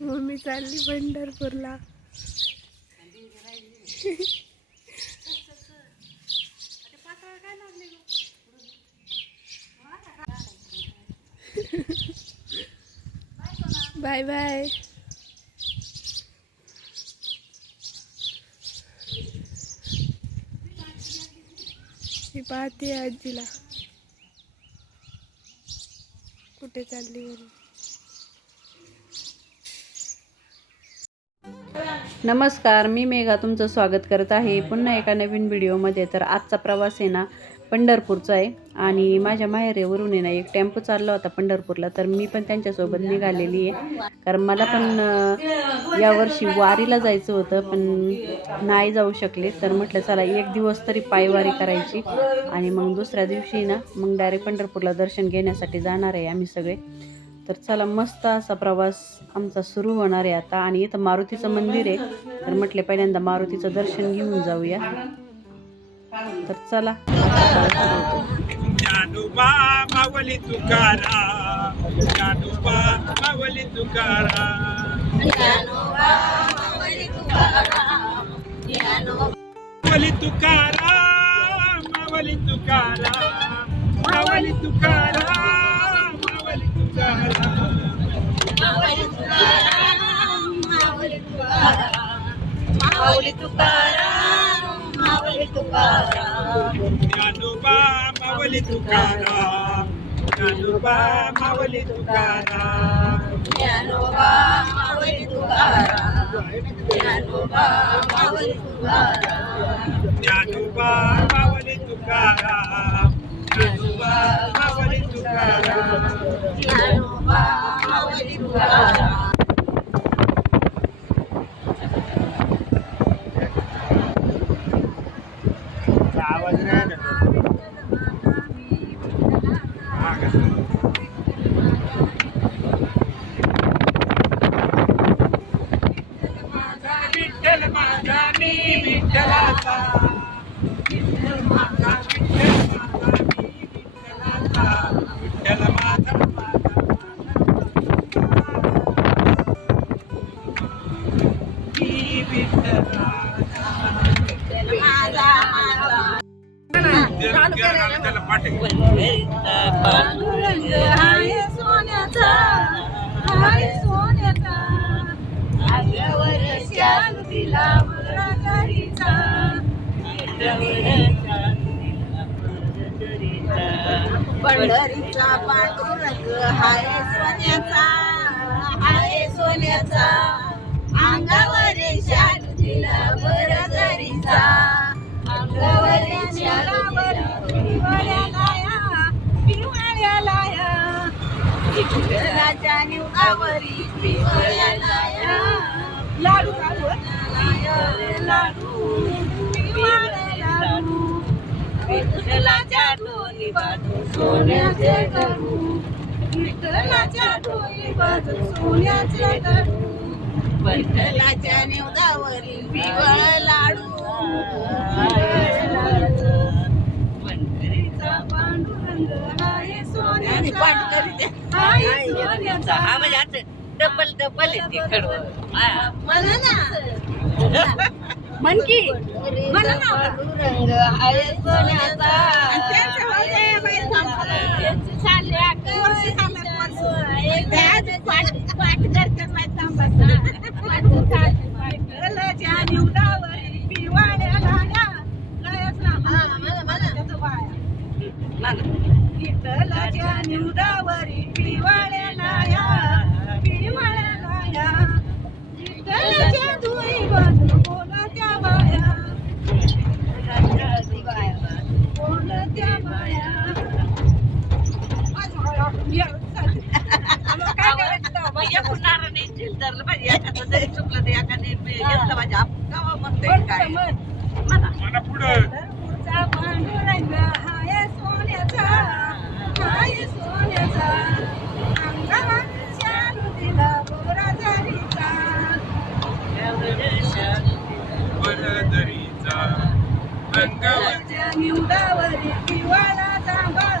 Mummy चालली पंढरपूरला. Bye bye. मी पाहते आजीला कुठे चालली म्हणून. नमस्कार, मी मेघा तुमचं स्वागत करत आहे पुन्हा एका नवीन व्हिडिओमध्ये. तर आजचा प्रवास आहे ना पंढरपूरचा आहे आणि माझ्या माहेरीवरून आहे ना एक टेम्पो चालला होता पंढरपूरला. तर मी पण त्यांच्यासोबत निघालेली आहे, कारण मला पण यावर्षी वारीला जायचं होतं पण नाही जाऊ शकले. तर म्हटलं चला एक दिवस तरी पायवारी करायची आणि मग दुसऱ्या दिवशी ना मग डायरेक्ट पंढरपूरला दर्शन घेण्यासाठी जाणार आहे आम्ही सगळे. तर चला मस्त असा प्रवास आमचा सुरू होणार आहे आता. आणि इथं मारुतीचं मंदिर आहे, तर म्हटले पहिल्यांदा मारुतीचं दर्शन घेऊन जाऊया. तर चला ज्ञानोबा मावली तुकाराम, ज्ञानोबा मावली तुकाराम, ज्ञानोबा मावली तुकाराम, मावली तुकाराम, मावली तुकाराम, मावली तुकाराम, मावली तुकाराम, मावली तुकाराम, मावली तुकाराम, मावली तुकाराम, मावली तुकाराम, ज्ञानोबा मावली तुकाराम, ज्ञानोबा मावली तुकाराम, ज्ञानोबा मावली तुकाराम, ज्ञानोबा मावली तुकाराम, ज्ञानोबा मावली तुकाराम, ज्ञानोबा मावली तुकाराम, ज्ञानोबा मावली तुकाराम. आवाज नाही आला. विठ्ठल माझा मी विठ्ठलाचा, विठ्ठल माझा विठ्ठल माझा मी विठ्ठलाचा, विठ्ठल माझा मी विठ्ठलाचा, विठ्ठल माझा त्याला पाठवलं. हाय सोन्याचा, हाय सोन्याचा, आगवर शाल दिला बरकरीचा, पंढरीचा पांडुरंग हाय सोन्याचा, हाय सोन्याचा, अंगावर शाल दिला बरकरीचा, अंगावर शालावर पिवळ्या लाया, पिवळ्या लाया, विठ्ठलाच्या निवडावरी पिवळ्या लाया, लाडू लाडू, पिवळ्या लाडू, विठ्ठलाच्या डोली बाजू सोन्याचे गडू, विठ्ठलाच्या डोली बाजू सोन्याचे गडू, विठ्ठलाच्या निवडावरी पिवळा लाडू, पंढरीचा पांडुरंग हाय सोन्याचा, हाय सोन्याचा. हा म्हणजे आता डबल डबल येते म्हणा ना, म्हण की म्हणा ना, पांडुरंग हाय सोन्याचा, पाठ करतात पिवाळ्या लाया, विठ्ठलाच्या निवडावरी पिवाळ्या लाया, पिवाळ्या लाया, विठ्ठलाच्या दुई बाजू बोलत्या बाया, बोलत्या बाया. पंढरपूरचा पांडुरंग हाय सोन्याचा, हाय सोन्याचा, अंगावर शालू दिला बोराझारीचा, अंगावरच्या निवडावरी पिवळा जांभळ,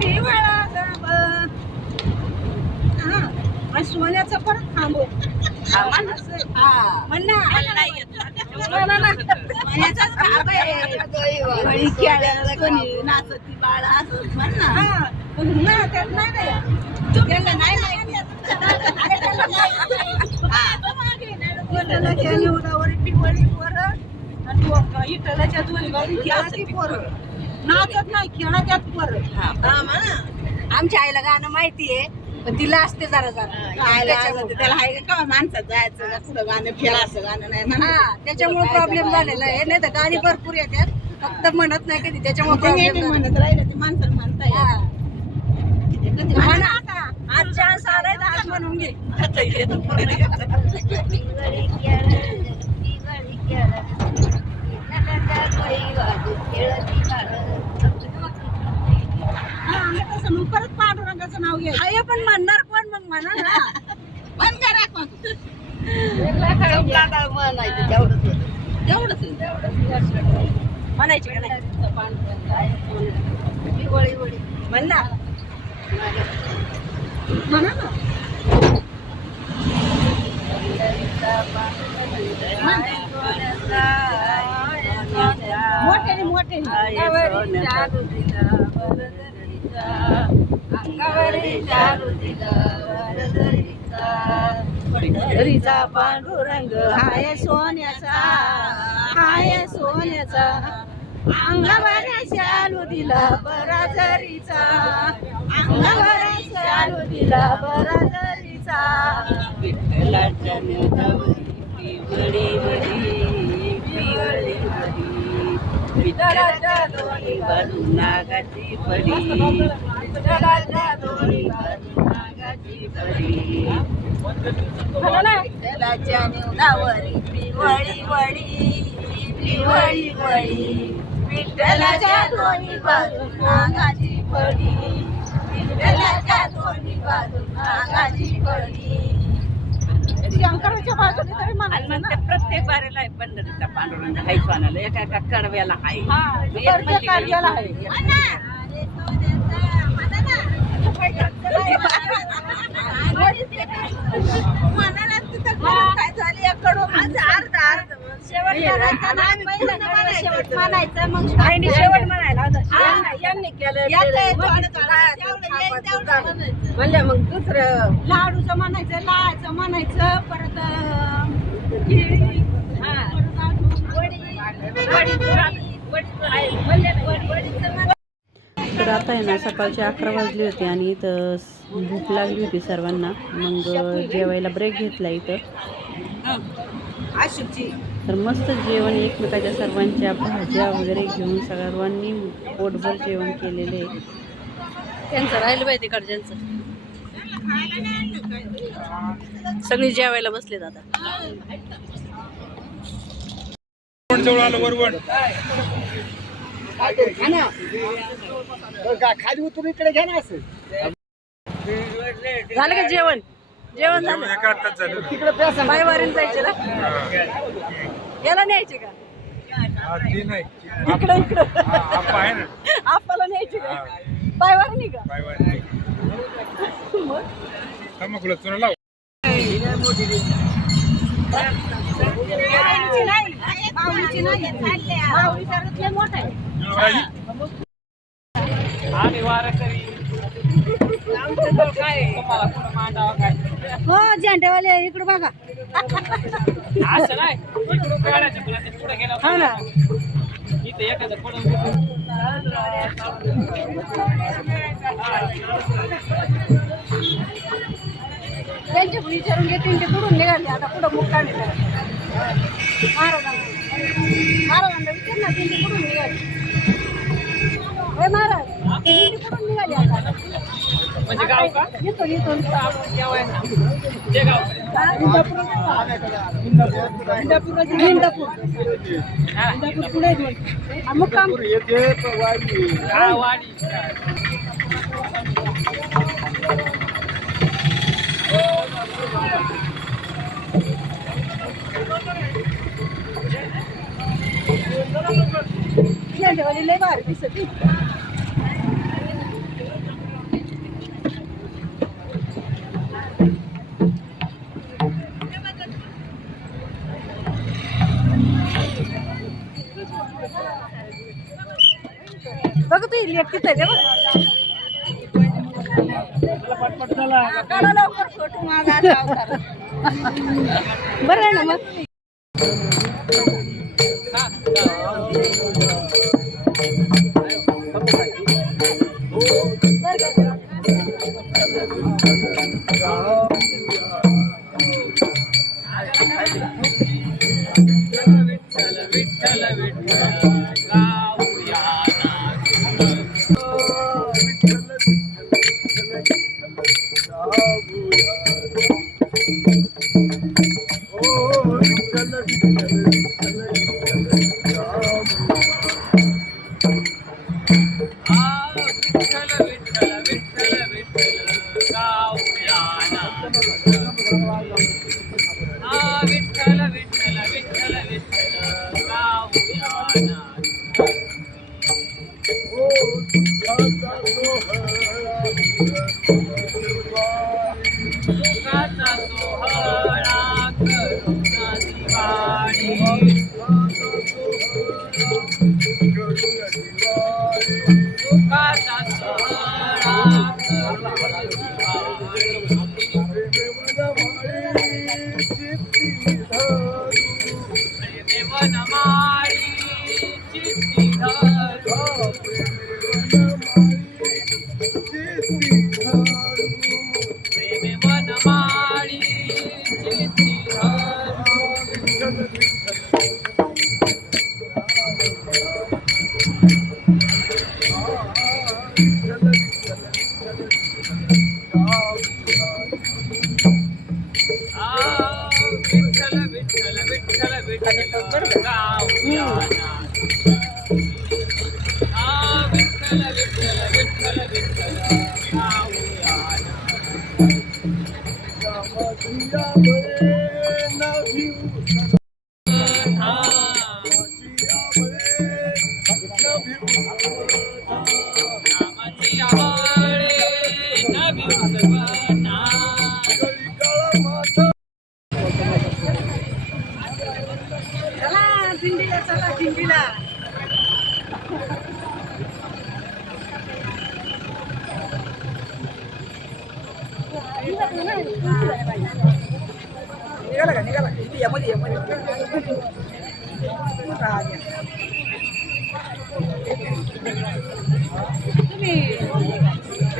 पिवळा जांभळ. सोन्याचं परत थांबव म्हण ना. दिवाळी खेळायला कोणी नाचती बाळा असं म्हण ना. ना त्यात नाही त्यांना नाही माहिती निवडावर दिवाळी पोरं आणि इटलाच्या दोन गावी खेळाची पोरं नाचत नाही खेळाच्यात पोरं. आमच्या आईला गाणं माहितीये पण तिला असते जरा त्याला आहे का माणसात जायचं का पुढं गाणं खेळायचं गाणं नाही म्हणा. त्याच्यामुळे प्रॉब्लेम झालेला आहे. नाही तर गाणी भरपूर येतात फक्त म्हणत नाही कधी त्याच्यामुळे म्हणत राहिलं ते माणसाला म्हणता आज चान्स आलाय तर आज म्हणून घे. तसं मग परत पांडुरंगाचं नाव घे. हाय पण म्हणणार कोण मग म्हणा ना. मन करा कोण म्हणायचं तेवढंच म्हणायचे का नाही. दिवाळी म्हण ना म्हणा ना. मोठ्याने घरीचा पांडुरंग हाय सोन्याचा हाय सोन्याचा अंगावऱ्या शालू दिला बराजरीचा अंगावऱ्या शालू दिला बराजरीचा विठ्ठलाच्या नेतावरी बडी बडी पिवळी बडी विठ्ठलाच्या दोन्ही बाजू नागाची बडी विठ्ठलाच्या दोन्ही बाजू नागाची बडी विठ्ठलाच्या नेतावरी पिवळी बडी पिवळी बडी विठ्ठलाच्या दोन्ही बाजू नागाची बडी विठ्ठलाच्या दोन्ही बाजू नागाची बडी. शंकराच्या बाजूने तरी म्हणते प्रत्येक बारेला आहे पंढरीचा पांडुरंग हाय स्वानाला एका एका कडव्याला आहे कडव्याला आहे. काय झाली शेवट म्हणायचं मग शेवट म्हणायला म्हणलं मग दुसरं लाडूचं म्हणायचं लाचं म्हणायचं परत तर आता आहे ना सकाळचे 11 वाजले होते आणि इथं भूक लागली होती सर्वांना. मग जेवायला ब्रेक घेतला इथं. तर मस्त जेवण एकमेकाच्या सर्वांच्या भाज्या वगैरे घेऊन सर्वांनी पोटभर जेवण केलेले आहे. त्यांचं राहिलं पाहिजे तिकडच्यांचं. सगळी जेवायला बसले आता. खाली उतरून इकडे घ्या ना. असं झालं का जेवण? जेवण झालं तिकडे पैसा पायवारीला जायचे ना. याला न्यायचे का इकडं इकडं आपल्याला न्यायचे का पायवारी का हो झेंडेवाले इकडे बघा. हा ना त्यांच्या विचारून घेते ते कुठून निघाले आता कुठं मुक्काम महाराजांना विचार ना त्यांचे कुठून निघाले. होय महाराज दिंडी कुठून निघाली आता म्हणजे गाव का इथून इंदापूर पुढे मुक्काम वाडी झेंडेवाली लय भारी दिसत. एक तिथं दे बघ. काढा लवकर फोटो माझा असा अवतार. बरं आहे ना मग. चला दिंडीला. निघाला का निघाला यामध्ये तुम्ही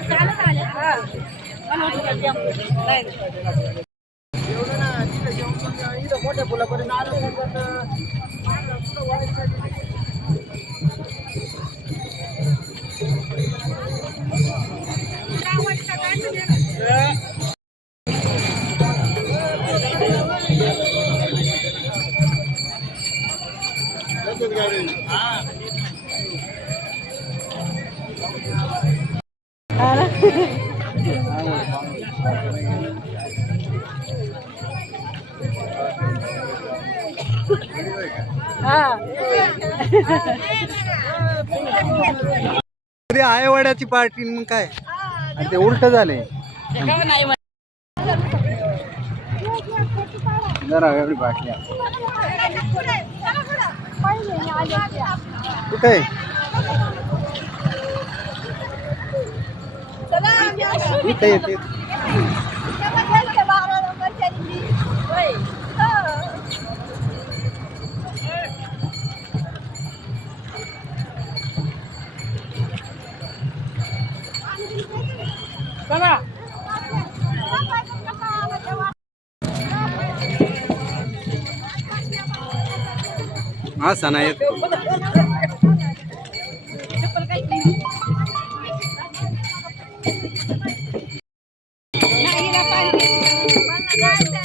चालत आले. मोठ्या पुलापर्यंत आहे वड्याची पार्टी मग काय आणि ते उलट झाले जरा एवढी बाटल्या कुठे इथे येते हा सणा येत नाही